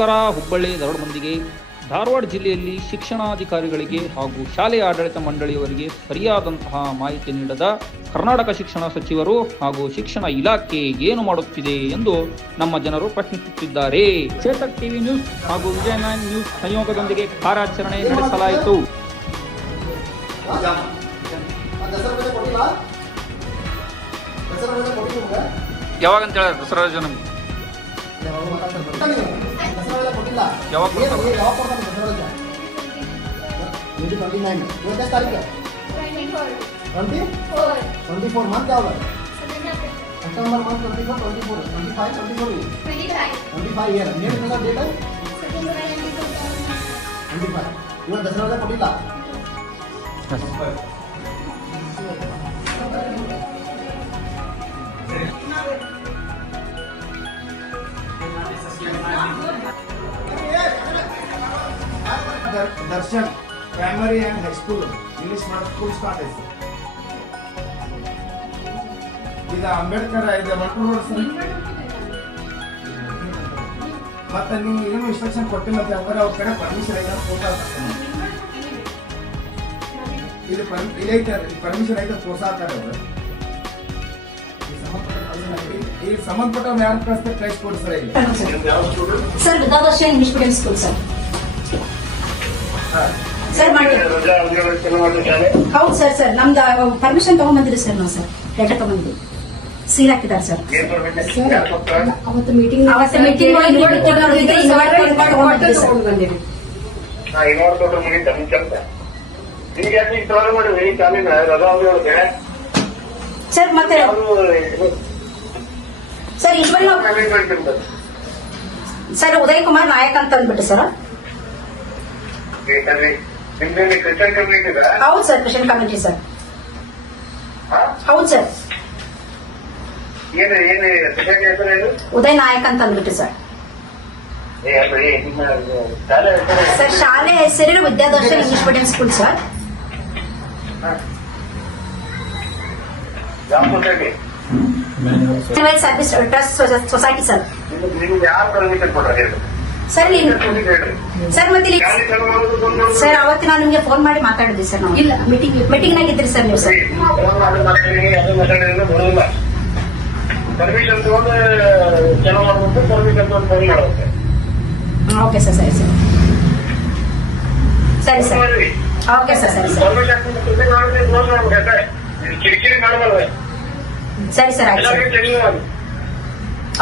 ನಮಸ್ಕಾರ ಹುಬ್ಬಳ್ಳಿ ಧಾರವಾಡದೊಂದಿಗೆ ಧಾರವಾಡ ಜಿಲ್ಲೆಯಲ್ಲಿ ಶಿಕ್ಷಣಾಧಿಕಾರಿಗಳಿಗೆ ಹಾಗೂ ಶಾಲೆಯ ಆಡಳಿತ ಮಂಡಳಿಯವರಿಗೆ ಸರಿಯಾದಂತಹ ಮಾಹಿತಿ ನೀಡದ ಕರ್ನಾಟಕ ಶಿಕ್ಷಣ ಸಚಿವರು ಹಾಗೂ ಶಿಕ್ಷಣ ಇಲಾಖೆ ಏನು ಮಾಡುತ್ತಿದೆ ಎಂದು ನಮ್ಮ ಜನರು ಪ್ರಶ್ನಿಸುತ್ತಿದ್ದಾರೆ. ಚೇತಕ್ ಟಿವಿ ನ್ಯೂಸ್ ಹಾಗೂ ವಿಜಯ ನೈನ್ ನ್ಯೂಸ್ ಸಂಯೋಗದೊಂದಿಗೆ ಕಾರ್ಯಾಚರಣೆ ನಡೆಸಲಾಯಿತು. ಯಾವಾಗಂತ ಹೇಳ ದಸರಾ ರಜೆ ಕೊಟ್ಟಿಲ್ಲ ಯಾವಾಗ ಅಂತ ಹೇಳಿದ್ರೆ ದಸರಾ ಜನ ಯಾವಾಗ ಮಾತಾಡ್ತಾರೆ ದಸರಾ ರಜೆ ಕೊಟ್ಟಿಲ್ಲ ಯಾವಾಗ ಏನು- ಕೊಡ್ತಾರೆ? ಯಾವಾಗ ಕೊಡ್ತಾರೆ ದಸರಾ ರಜೆ ಟ್ವೆಂಟಿ ಟ್ವೆಂಟಿ ನೈನ್ ಇವತ್ತೇ ತಾರೀಕು ಟ್ವೆಂಟಿ ಟ್ವೆಂಟಿ ಫೋರ್ ಮಂತ್ ಯಾವಾಗ September month twenty four twenty four twenty five twenty four twenty five year ಏನು ಡೇಟ್ ಟ್ವೆಂಟಿ ಫೈವ್ ಇವತ್ತು ದಸರಾ ರಜೆ Darshan primary and school English school start ಐತೆ ಇದು ಅಂಬೇಡ್ಕರ್ ಇದೆ ಮಂಟೂರ್ ರೋಡ್ ಸರ್ ಮತ್ತೆ ನೀವು ಏನು ಇನ್ಸ್ಟ್ರಕ್ಷನ್ ಕೊಟ್ಟಿಲ್ಲ ಅಂತ ಅವರ ಅವ್ರ ಕಡೆ ಪರ್ಮಿಷನ್ ಐತೆ ಫೋಟೋ ಇದು ಇಲ್ಲ ಇಲ್ಲಿ ಪರ್ಮಿಷನ್ ಐತೆ ಪ್ರೋತ್ಸಾಹತಾರೆ ಅವರು. ಈ ಸಂಬಂಧಪಟ್ಟ ಯಾರು ಕಳಿಸ್ತಾರೆ ಕಳಿಸ್ಕೊಡಿ ಸರ್ ಇಲ್ಲಿ. Sir Vidyadarshan English medium school sir sir ಮಾಡಿ. ಹೌದು ಸರ್ ಸರ್. ನಮ್ದು ಪರ್ಮಿಷನ್ ತಗೊಂಡ್ಬಂದಿರಿ ಸರ್ ನಾವು ಸರ್. ಲೆಟರ್ ತಗೊಂಡಿದ್ವಿ ಸೀಲ್ ಹಾಕಿದ್ದಾರೆ ಸರ್. ಅವತ್ತು ಮೀಟಿಂಗ್ ಅವತ್ತು ಮೀಟಿಂಗ್ ಸರ್. ಮತ್ತೆ ಸರ್ ಇಬ್ಬರು ಸರ್ ಉದಯ್ ಕುಮಾರ್ ನಾಯಕ್ ಅಂತ ಅಂದ್ಬಿಟ್ಟು ಸರ್. ನಿಮ್ದಲ್ಲಿ ಕ್ರಿಶ್ಚಿಯನ್ ಕಮ್ಯುನಿಟಿ ಇದೆ ಹೌದು ಸರ್ ಕ್ರಿಶ್ಚಿಯನ್ ಕಮಿಟಿ ಸರ್ ಹೌದು ಸರ್ ಏನು ಏನು ಸೊಸೈಟಿ ಹೆಸರು ಏನು ಉದಯ್ ನಾಯಕ್ ಅಂತ ಅಂದ್ಬಿಟ್ಟು ಸರ್ ಏ, ಅಲ್ರಿ, ನಿಮ್ಮ ಶಾಲೆ ಹೆಸರು ಏನು? ಸರ್ ಶಾಲೆ ಹೆಸರು Vidyadarshan English medium school sir ಯಾವ society civil service trust society sir sir sir ಮತ್ತೆ ಸರ್ ಅವತ್ತು ನಾನು ನಿಮ್ಗೆ ಫೋನ್ ಮಾಡಿ ಮಾತಾಡಿದ್ವಿ ಸರ್ ನಾವು. ಇಲ್ಲ ಮೀಟಿಂಗ್ ಮೀಟಿಂಗ್ ನಾಗಿದ್ರಿ ಸರ್ ನೀವು ಸರ್ ಪರ್ಮಿಷನ್ ತಗೊಂಡು ಚಲೋ ಮಾಡ್ಬೇಕು ಪರ್ಮಿಷನ್ ತಗೊಂಡು ಫೋನ್ ಮಾಡ್ಬೇಕು ಓಕೆ ಸರ್ ಸರಿ ಸರ್ ಸರಿ ಸರ್ ಓಕೆ ಸರ್ ಸರಿ ಸರ್ ಕಿರಿಕಿರಿ ಮಾಡಬಾರ್ದು ಸರಿ ಸರ್ ಆಯ್ತು ಸರ್ ಎಲ್ಲರಿಗೂ ಚೆಕಿಂಗ್ ಮಾಡಿ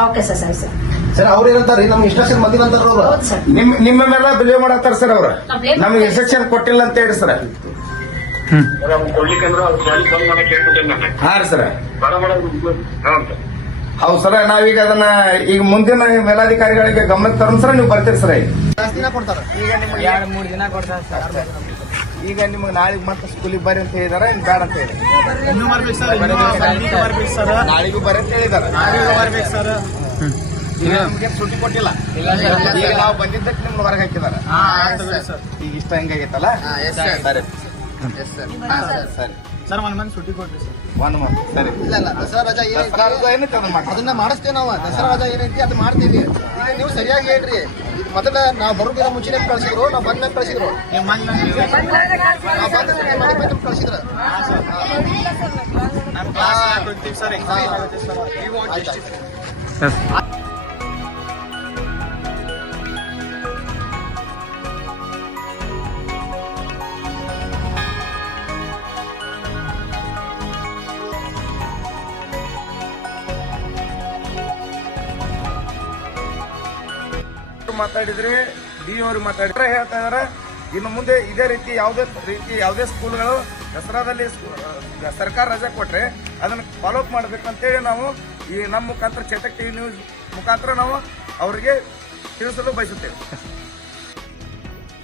ಓಕೆ ಸರ್ ಸರಿ ಸರ್ ಸರ್ ಅವ್ರು ಏನಂತಾರೆ? ನಮ್ಗೆ ಇನ್ಸ್ಟ್ರಕ್ಷನ್ ಬಂದಿಲ್ಲ ಅಂತಾರ ಅವ್ರು. ಹೌದು ಸರ್ ನಿಮ್ ನಿಮ್ಮ ಮೇಲೆ ಬಿಲೀವ್ ಮಾಡತ್ತಾರ ಸರ್ ಅವ್ರ? ನಮ್ಗೆ ಇನ್ಸ್ಟ್ರಕ್ಷನ್ ಕೊಟ್ಟಿಲ್ಲ ಅಂತ ಹೇಳಿ ಸರ್ ಕೊಡ್ಲಿಕ್ಕಂದ್ರೆ ಅವ್ರು ಶಾಲೆ ಬಂದ್ ಮಾಡಕ್ ಹೇಳ್ಬಿಟ್ಟೇನೆ ನಾನು. ಹಾ ರೀ ಸರ್ ಬಡ ಬಡ ಹಾಂ ಹೌದು ಸರ್ ನಾವೀಗ ಅದನ್ನ ಈಗ ಮುಂದಿನ ಮೇಲಾಧಿಕಾರಿಗಳಿಗೆ ಗಮನಕ್ಕೆ ತರ ಸರ್ ನೀವು ಬರ್ತೀರಿ ಸರ್ ಈಗ ಜಾಸ್ತಿ ದಿನ ಕೊಡ್ತಾರೆ. ಈಗ ನಿಮ್ಗೆ ಎರಡು ಮೂರು ದಿನ ಕೊಡ್ತಾರೆ ಈಗ ನಿಮ್ಗೆ ನಾಳೆಗೆ ಮತ್ತೆ ಸ್ಕೂಲಿಗೆ ಬರ್ರಿ ಅಂತ ಹೇಳಿದಾರ ಇನ್ ಬೇಡ ಅಂತ ಹೇಳಿ ನಾಳೆಗೂ ಬರ್ರಿ ಅಂತ ಹೇಳಿದಾರ? ಈಗ ನಮ್ಗೆ ಸುಟ್ಟಿ ಕೊಟ್ಟಿಲ್ಲ. ಈಗ ನಾವು ಬಂದಿದ್ದಕ್ಕೆ ನಿಮ್ಗೆ ಹೊರಗೆ ಹಾಕಿದಾರ. ಈಗ ಇಷ್ಟ ಹೆಂಗಾಗೈತಲ್ಲ ಸರಿ ಸರಿ. ಸರ್. ಒಂದ್ ಮಂತ್ ಸುಟ್ಟಿ ಕೊಡ್ರಿ ಸರ್ ಒಂದ್ ಮಂತ್ ಸರಿ. ಇಲ್ಲ ಇಲ್ಲ. ದಸರಾ ರಜಾ ಏನೈತಿ ಅದನ್ನ ಮಾಡಿಸ್ತೇವೆ ನಾವು. ದಸರಾ ರಜಾ ಏನೈತಿ? ಅದು ಮಾಡ್ತೀವಿ. ಈಗ ನೀವು ಸರಿಯಾಗಿ ಹೇಳ್ರಿ. ಮೊದಲ ನಾವು ಬರೋದಿನ ಮುಂಚೆನೆ ಕಳ್ಸಿದ್ರು ನಾವು ಬಂದ ಮೇಲೆ ಕಳ್ಸಿದ್ರು ನೀವು ಬಂದ ಕಳ್ಸಿದ್ರು. ಸರ್. ಮಾತಾಡಿದ್ರೆ, ಡಿ ಅವರು ಮಾತಾಡಿದ್ರೆ. ಹೇಳ್ತಾ ಇದಾರೆ, ಇನ್ನು ಮುಂದೆ ಇದೇ ರೀತಿ ಯಾವುದೇ ರೀತಿ ಯಾವುದೇ ಸ್ಕೂಲ್ಗಳು ದಸರಾದಲ್ಲಿ ಸರ್ಕಾರ ರಜೆ ಕೊಟ್ರೆ ಅದನ್ನ ಫಾಲೋ ಅಪ್ ಮಾಡ್ಬೇಕಂತೇಳಿ ನಾವು ಈ ನಮ್ಮ ಮುಖಾಂತರ ಚೇತಕ್ ಟಿವಿ ನ್ಯೂಸ್ ಮುಖಾಂತರ ನಾವು ಅವರಿಗೆ ತಿಳಿಸಲು ಬಯಸುತ್ತೇವೆ.